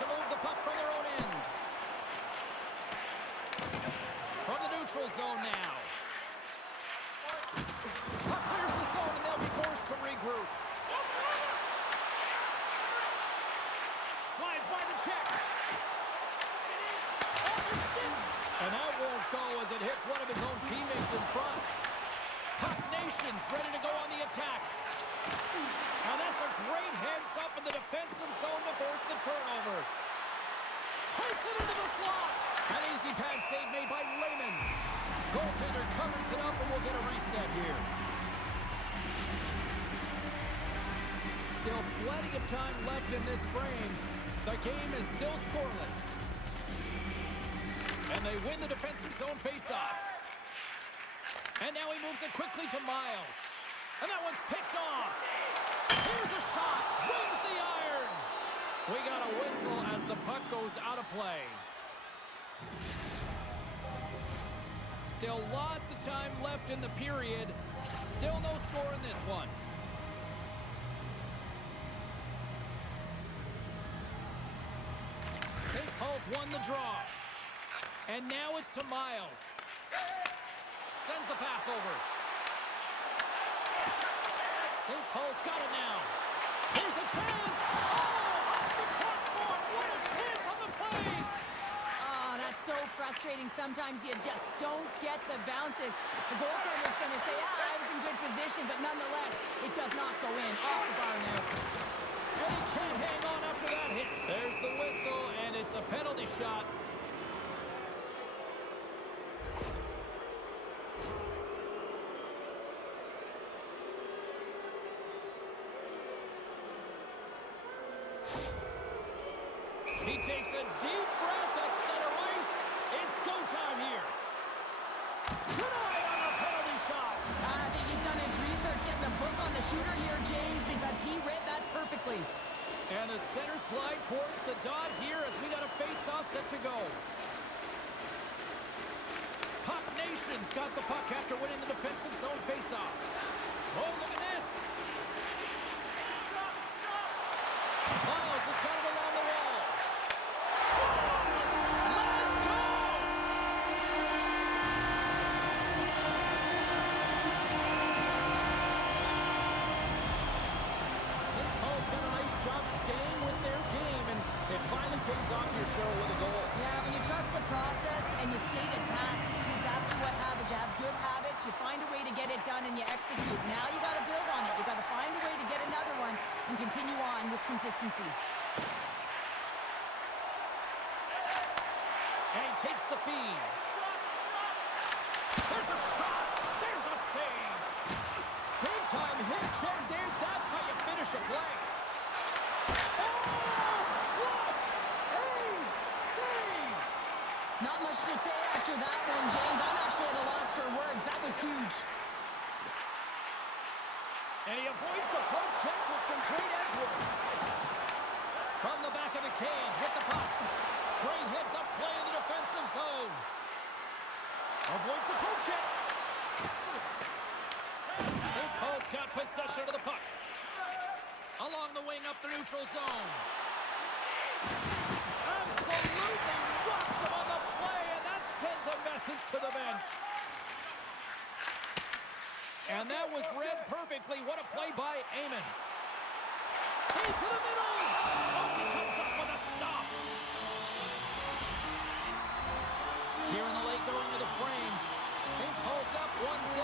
to move the puck from their own end. From the neutral zone now. Puck clears the zone, and they'll be forced to regroup. Slides by the check. On the stick. And that won't go as it hits one of his own teammates in front. Puck Nation's ready to go on the attack. And that's a great heads up in the defensive zone to force the turnover. Takes it into the slot. An easy pad save made by Raymond. Goaltender covers it up, and we'll get a reset here. Still plenty of time left in this frame. The game is still scoreless. And they win the defensive zone faceoff. And now he moves it quickly to Miles. And that one's picked off. Here's a shot. Wins the iron. We got a whistle as the puck goes out of play. Still lots of time left in the period. Still no score in this one. St. Paul's won the draw. And now it's to Miles. Sends the pass over. St. Paul's got it now. Here's a chance. Oh, off the crossbar. What a chance on the play. Oh, that's so frustrating. Sometimes you just don't get the bounces. The goaltender's going to say, I was in good position, but nonetheless, it does not go in. Off the bar now. And he can't hang on after that hit. There's the whistle, and it's a penalty shot. He takes a deep breath at center ice. It's go time here. Denied on a penalty shot. I think he's done his research getting a book on the shooter here, James, because he read that perfectly. And the centers glide towards the dot here as we got a face-off set to go. Puck Nation's got the puck after winning the defensive zone face-off. Oh, look at this. Miles has got it along the wall. Let's go! St. Paul's done a nice job staying with their game, and it finally pays off your show with a goal. Yeah, when you trust the process and you stay to task, this is exactly what happens. You have good habits, you find a way to get it done, and you execute. Now you got to build on it. You got to find a way to get another one and continue on with consistency. And he takes the feed. There's a shot. There's a save. Big time hit check there. That's how you finish a play. Oh, what a save. Not much to say after that one, James. I'm actually at a loss for words. That was huge. And he avoids the poke check with some great edge work. From the back of the cage with the puck. Great heads-up play in the defensive zone. Avoids the poke check. St. Paul's got possession of the puck. Along the wing up the neutral zone. Absolutely rocks him on the play, and that sends a message to the bench. And that was read perfectly. What a play by Amon. Into the middle. Oh, he comes up with a stop. Here in the late going to the frame. St. Paul's up 1-0.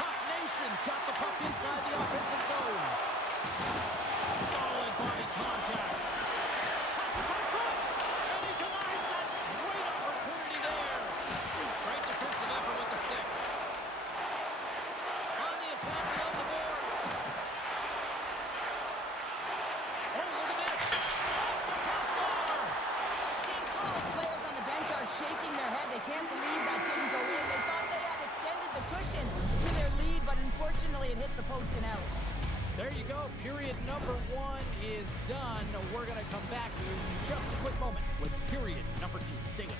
Puck Nation's got the puck inside the offensive zone. Solid body contact. Passes in front. And he denies that great opportunity there. Great defensive effort with the stick. On the attack along the boards. Oh, look at this. Off the crossbar. St. Paul's players on the bench are shaking their head. They can't believe that didn't go in. They thought they had extended the cushion to their lead, but unfortunately it hits the post and out. There you go. Period number 1 is done. We're going to come back in just a quick moment with period number 2. Stay with us.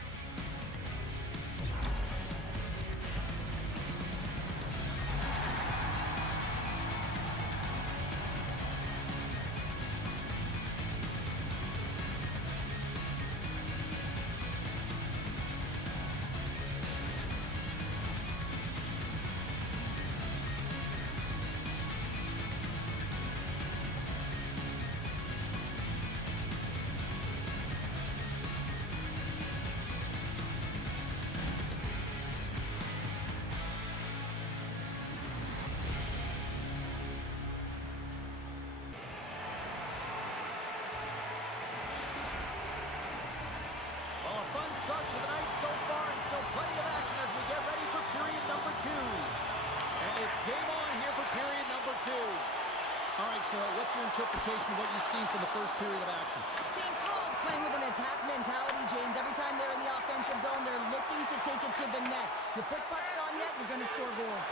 interpretation of what you've seen from the first period of action? St. Paul's playing with an attack mentality, James. Every time they're in the offensive zone, they're looking to take it to the net. You put pucks on net, you're going to score goals.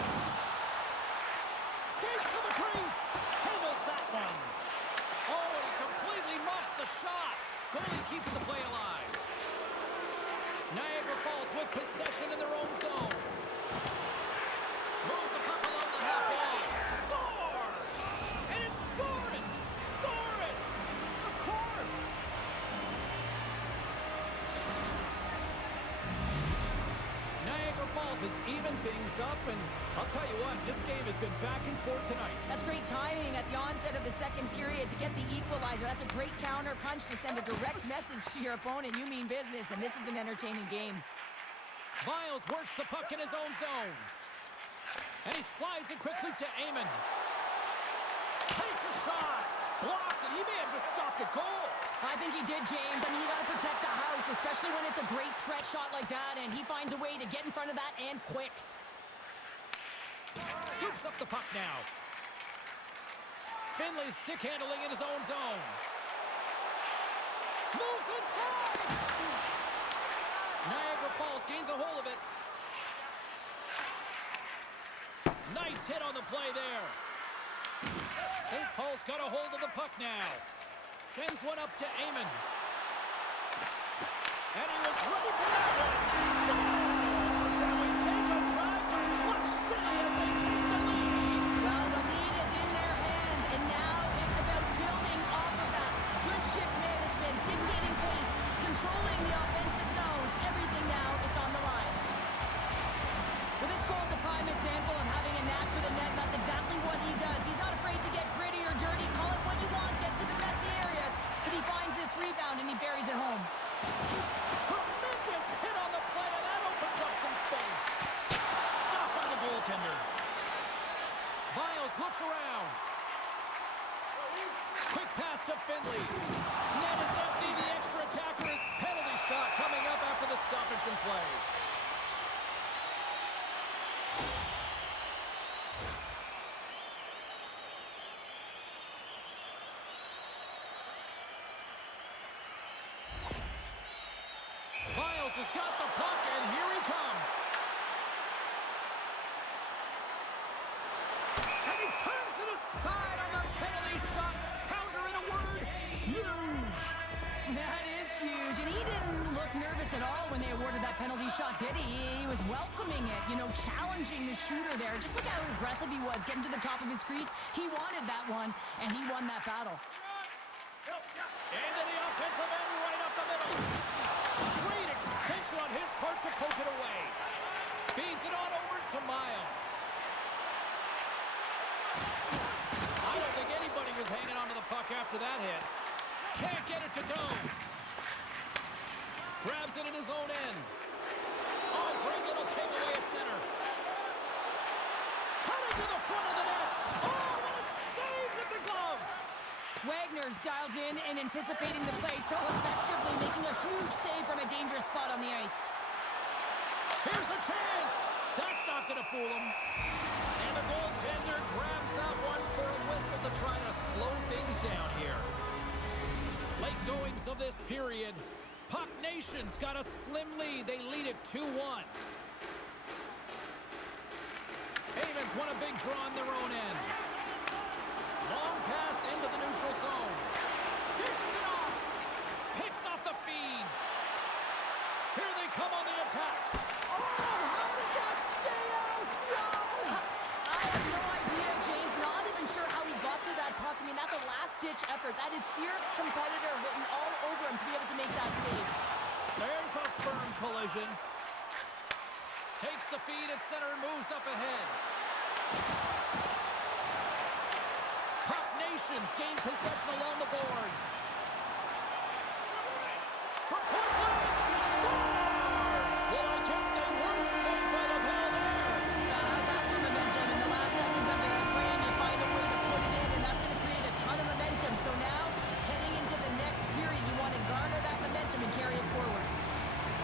Skates to the crease. Handles that one. Oh, and he completely muffs the shot. Goalie keeps the play alive. Niagara Falls with possession in their own zone. Moves the puck along the half wall. Scores! And it's scoring! Scoring! Of course! Niagara Falls has evened things up, and I'll tell you what, this game has been back and forth tonight. That's great timing at the onset of the second period to get the equalizer. That's a great counter punch to send a direct message to your opponent. You mean business, and this is an entertaining game. Miles works the puck in his own zone. And he slides it quickly to Amon. Takes a shot. Blocked, and he may have just stopped a goal. I think he did, James. I mean, you got to protect the house, especially when it's a great threat shot like that, and he finds a way to get in front of that and quick. Scoops up the puck now. Finley stick handling in his own zone. Moves inside. Niagara Falls gains a hold of it. Nice hit on the play there. St. Paul's got a hold of the puck now. Sends one up to Amon. And he was ready for that one. Scores! And we take a drive to Clutch City as they take the lead. Well, the lead is in their hands, and now it's about building off of that. Good shift management, dictating pace, controlling the offensive zone. Everything now, it's on the line. Well, this goal is a prime example of having a knack for the net. That's exactly what he does. He's not afraid to get gritty or dirty. Call it what you want. Get to the messy areas. But he finds this rebound, and he buries it home. Tremendous hit on the play, and that opens up some space. Stopped by the goaltender. Miles looks around. Quick pass to Finley. Net is empty. The extra attacker is penalty shot coming up after the stoppage in play. Miles has got the puck, and here he comes. And he turns it aside on the penalty shot. Pounder in a word, huge. That is huge, and he didn't look nervous at all when they awarded that penalty shot, did he? He was welcoming it, you know, challenging the shooter there. Just look how aggressive he was, getting to the top of his crease. He wanted that one, and he won that battle. Into the offensive end, right up the middle. Great extension on his part to poke it away. Feeds it on over to Miles. I don't think anybody was hanging on to the puck after that hit. Can't get it to go. Grabs it in his own end. Oh, great little takeaway at center. Cutting to the front of the net. Oh, what a save with the glove. Wagner's dialed in and anticipating the play so effectively, making a huge save from a dangerous spot on the ice. Here's a chance. That's not going to fool him. And the goaltender grabs that one for a whistle to try to slow things down here. Late goings of this period. Puck Nation's got a slim lead. They lead it 2-1. Havens won a big draw on their own end. Long pass into the neutral zone. Dishes it off. Picks off the feed. Here they come on the attack. Oh, how did that stay out? Wow. I have no idea, James. Not even sure how he got to that puck. I mean, that's a last-ditch effort. That is fierce competitor written all over him to be able to make that save. There's a firm collision. Takes the feed at center and moves up ahead. Puck Nations gain possession along the boards. From point blank, scores! Well, I guess they weren't saved by the bell there. After momentum in the last seconds of the frame, you find a way to put it in, and that's going to create a ton of momentum. So now, heading into the next period, you want to garner that momentum and carry it forward.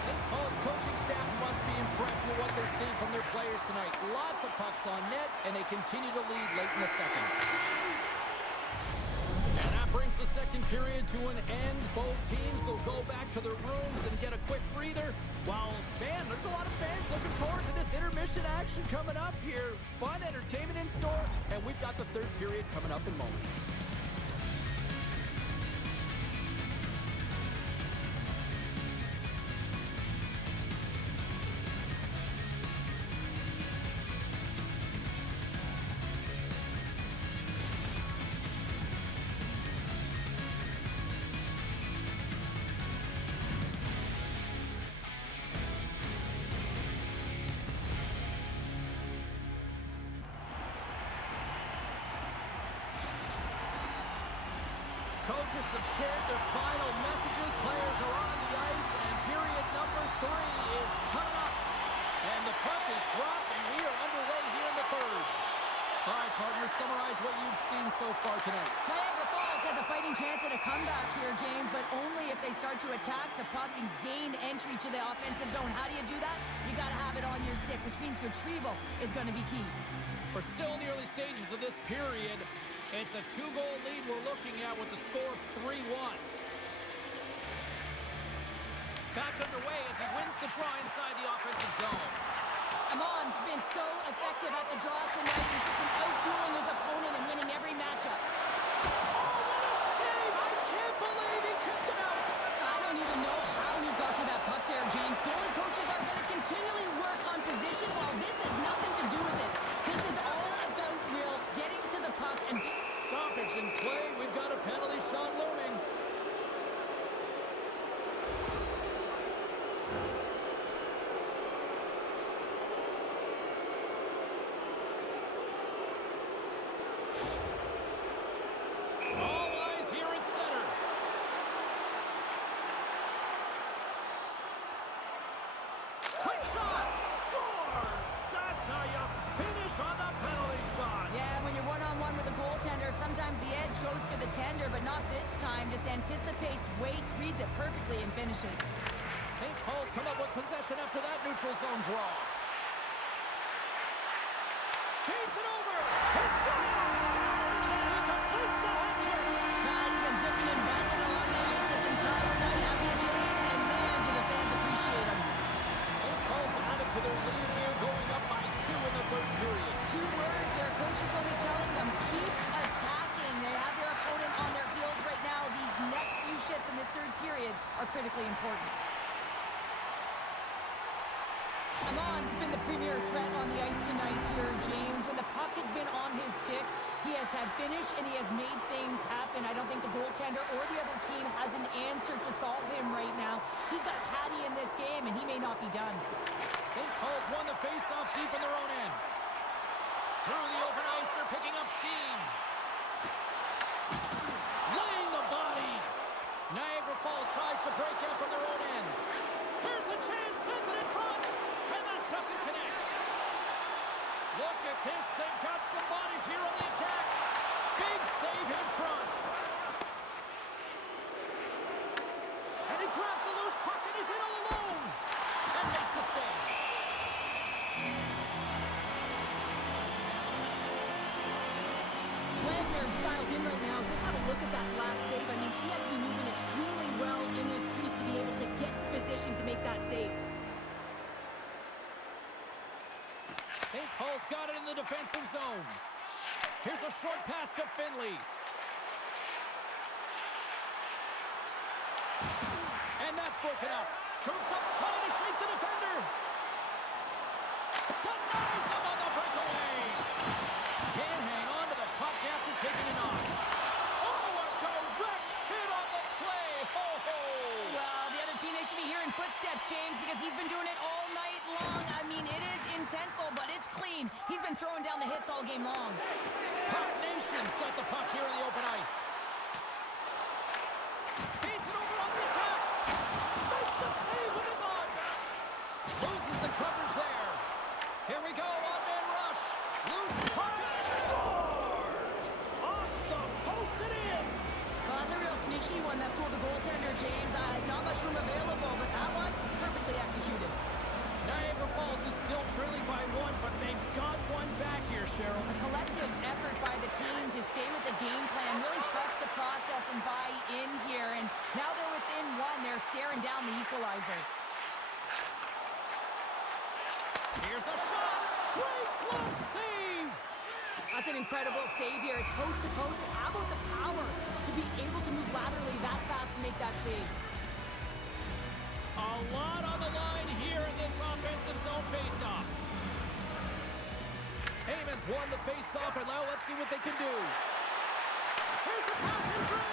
St. Paul's coaching staff must be impressed with what they're seeing from their players tonight. Lots of pucks on net, and they continue to lead late in the second. And after second period to an end. Both teams will go back to their rooms and get a quick breather. Well, man, there's a lot of fans looking forward to this intermission action coming up here. Fun entertainment in store, and we've got the third period coming up in moments. Coaches have shared their final messages. Players are on the ice, and period number 3 is coming up. And the puck is dropped, and we are underway here in the third. All right, partners, summarize what you've seen so far tonight. Niagara Falls has a fighting chance at a comeback here, James, but only if they start to attack the puck and gain entry to the offensive zone. How do you do that? You got to have it on your stick, which means retrieval is going to be key. We're still in the early stages of this period. It's a 2-goal lead we're looking at with the score of 3-1. Back underway as he wins the draw inside the offensive zone. Amon's been so effective at the draw tonight. He's just been outdueling his opponent and winning every matchup. Oh, what a save! I can't believe he kept it out! I don't even know how he got to that puck there, James. Goalie coaches are going to continually work on position while this has nothing to do with it. This is all about Real getting to the puck and... Stoppage in play. We've got a penalty shot looming. All eyes here at center. Quick shot. Scores. That's how you finish on the penalty shot. Yeah, when you're one-on-one with a goaltender, sometimes the edge goes to the tender, but not this time. Just anticipates, waits, reads it perfectly, and finishes. St. Paul's come up with possession after that neutral zone draw. Feeds it over. He scores! And he completes the hat trick. He's been zipping and buzzing along the ice this entire night, happy James, and man, do the fans appreciate him. St. Paul's added to their lead here, going up by 2 in the third period. 2 words their coaches will be telling them: keep attacking. They have their opponent on their heels right now. These next few shifts in this third period are critically important. Amon's been the premier threat on the ice tonight here, James. When the puck has been on his stick, he has had finish and he has made things happen. I don't think the goaltender or the other team has an answer to solve him right now. He's got Caddy in this game, and he may not be done. St. Paul's won the face-off deep in their own end. Through the open ice, they're picking up steam. Laying the body. Niagara Falls tries to break out from their own end. Here's a chance, sends it in front, and that doesn't connect. Look at this, they've got some bodies here on the attack. Big save in front. And he grabs the loose puck, and he's in all alone. And makes the save. Wagner's dialed in right now. Just have a look at that last save. I mean, he had to be moving extremely well in his crease to be able to get to position to make that save. St. Paul's got it in the defensive zone. Here's a short pass to Finley. And that's broken up. Scoops up, trying to shake the defender. Denies him on the breakaway. Can't hang on to the puck after taking a knock. Oh, a direct hit on the play. Ho, ho. Well, the other team, they should be hearing footsteps, James, because he's been doing it all night long. I mean, it is intentful, but it's clean. He's been throwing down the hits all game long. Puck Nation's got the puck here in the open ice. Feeds it over on the attack. Makes the save with the glove. Loses the coverage there. Here we go, one-man rush. Loose puck and scores! Off the post and in. Well, that's a real sneaky one that fooled the goaltender, James. Not much room available, but that one, perfectly executed. Niagara Falls is still trailing by one, but they've got one back here, Cheryl. A collective effort by the team to stay with the game plan, really trust the process and buy in here. And now they're within one. They're staring down the equalizer. Here's a shot. Great glove save. That's an incredible save here. It's post to post. How about the power to be able to move laterally that fast to make that save? A lot on the line here in this offensive zone faceoff. Heyman's won the faceoff, and now let's see what they can do. Here's a pass in front.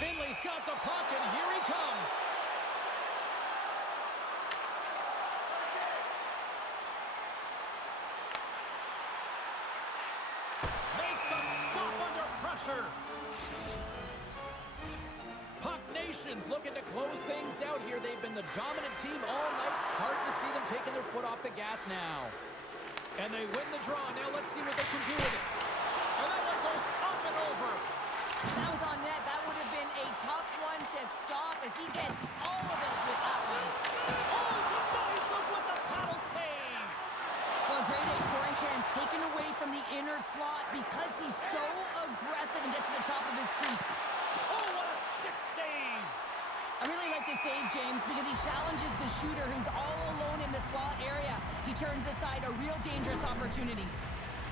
Finley's got the puck, and here he comes. Makes the stop under pressure. Puck Nation's looking to close things out here. They've been the dominant team all night. Hard to see them taking their foot off the gas now. And they win the draw. Now let's see what they can do with it. And that one goes up and over. That was on net. That would have been a tough one to stop as he gets all of it with that one. Oh, Tobias with the paddle save. Well, great A scoring chance taken away from the inner slot because he's so aggressive and gets to the top of his crease. Oh, what a stick save. I really like this save, James, because he challenges the shooter who's all alone in the slot area. He turns aside a real dangerous opportunity.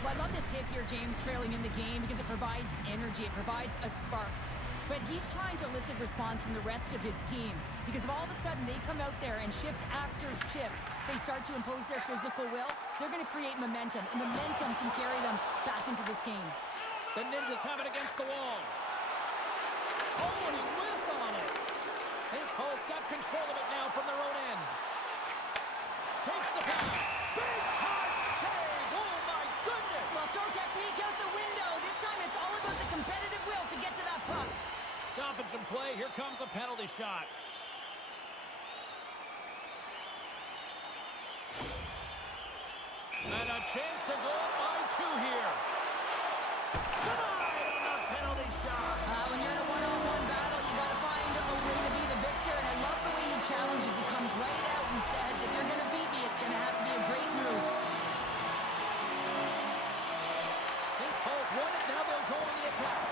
Well, I love this hit here, James, trailing in the game because it provides energy. It provides a spark. But he's trying to elicit response from the rest of his team because if all of a sudden they come out there and shift after shift, they start to impose their physical will, they're going to create momentum, and momentum can carry them back into this game. The Ninjas have it against the wall. Oh, and he whiffs on it. St. Paul's got control of it now from their own end. Takes the pass. Big time save. Oh, my goodness. Well, throw technique out the window. This time it's all about the competitive will to get to that puck. Stoppage and play. Here comes a penalty shot. And a chance to go up by two here. Denied on the penalty shot. When you're in a one-on-one battle, you got to find a way to be the victor. And I love the way he challenges. He comes right out and says, if you're going to beat me, it's going to have to be a great move. St. Paul's won it. Now they'll go on the attack.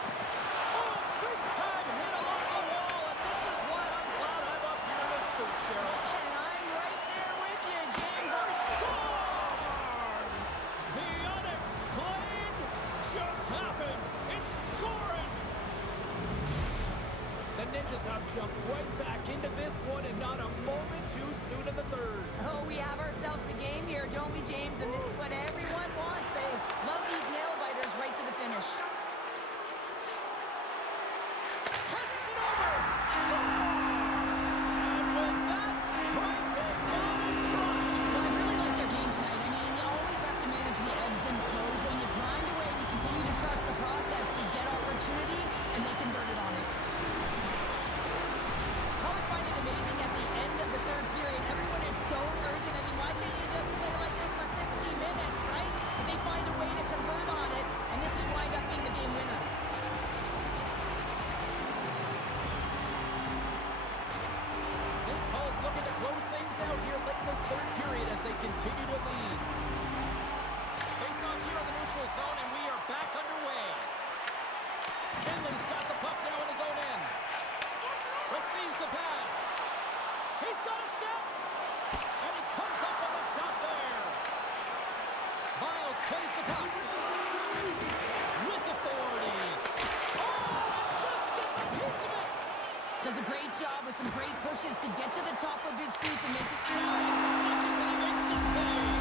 Oh, big time hit along the wall. And this is why I'm glad I'm up here in a suit, Cheryl. And I'm right there with you, James. Scores! The unexplained just happened. It's scoring. The Ninjas have jumped right back into this one and not a moment too soon in the third. Oh, we have ourselves a game here, don't we, James? And this is what everyone wants. They love these nail-biters right to the finish. Passes it over. Scores! And with that strike, they've gone in front. Well, I really like their game tonight. I mean, you always have to manage the ebbs and flows. When you grind away and you continue to trust the process, you get opportunity, and they convert it on it. I always find it amazing at the end of the third period. Everyone is so urgent. I mean, why can't you just play like this for 60 minutes, right? But they find a way to convert on it, and this is wind up being the game winner. St. Paul's looking to close things out here late in this third period as they continue to lead. Face off here on the neutral zone, and we are back underway. Finley's got the puck now in his own end. Receives the pass. He's got a step. And he comes up with a stop there. Miles plays the puck. With authority. Oh, and just gets a piece of it. Does a great job with some great pushes to get to the top of his crease and make it. 5 seconds and he makes the save.